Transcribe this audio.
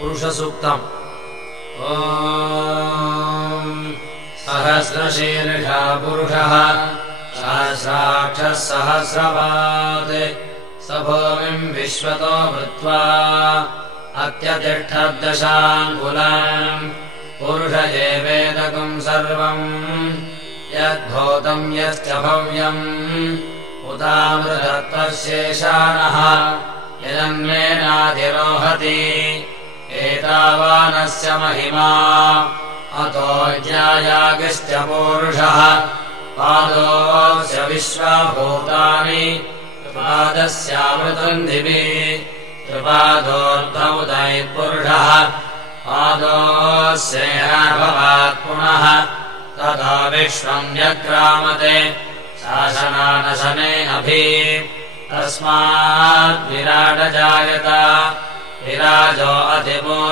पुरुषसूक्तम् ॐ सहस्रशीर्षा पुरुषः सहस्राक्षः सहस्रपात् स भूमिम् विश्वतो भृत्वा अत्यतिष्ठद्दशाङ्गुलम् पुरुष एवेदकम् सर्वम् यद्भूतम् यश्च भव्यम् उतामृतत्वशेषाणः यदन्येनाधिरोहति एतावानस्य महिमा अतो ज्ञायागिश्च पूरुषः पादोऽस्य विश्वभूतानि पादस्यामृतम् दिवि त्रिपादोऽर्धमुदयत्पुरुषः पादोऽस्येहाभवात् पुनः तथा विश्वम् व्यक्रामते शासनानशने अभि तस्माद् विराट जायत विराजो अधिपूर्व